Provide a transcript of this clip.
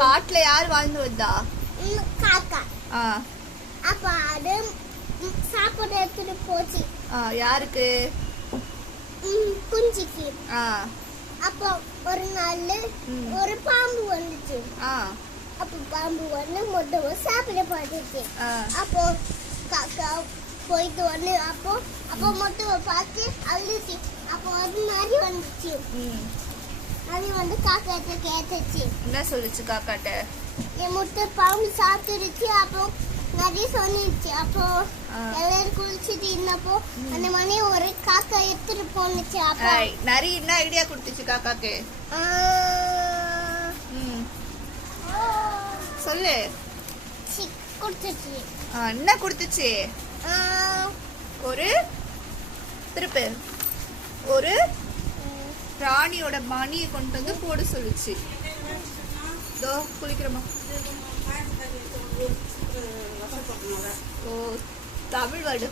காட்டுல யார் வாழ்ந்து வந்தா? காக்கா. அப்ப அது சாப்பாடு எடுத்துட்டு போச்சு. யாருக்கு? குஞ்சிக்கு. அப்போ ஒரு நாள் ஒரு பாம்பு வந்துச்சு. அப்போ பாம்பு வந்து முட்டை சாப்பிட பார்த்துச்சு. அப்போ காக்கா போயிட்டு வந்து அப்போ முட்டையை பார்த்து அழுச்சு. அப்போ அது நரி வந்துச்சு. நரி வந்து காக்காட்ட கேட்டுச்சு. என்ன சொல்லுச்சு காக்காட்ட? என் முட்டை பாம்பு சாப்பிட்டுருச்சு. அப்போ நரி சொன்னிச்சு. அப்போ எல்லாரும் குளிச்சுட்டு இருந்தப்போ அந்த மணி ஒரு காக்கா எடுத்துட்டு போனுச்சு. அப்போ நரி என்ன ஐடியா கொடுத்துச்சு காக்காக்கு? சொல்லு. கொடுத்துச்சு. என்ன கொடுத்துச்சு? ஒரு திருப்பு ஒரு ராணியோட மணியை கொண்டு வந்து போட சொல்லுச்சு. இதோ குளிக்கிறோமா? ஓ, தமிழ் வேர்டு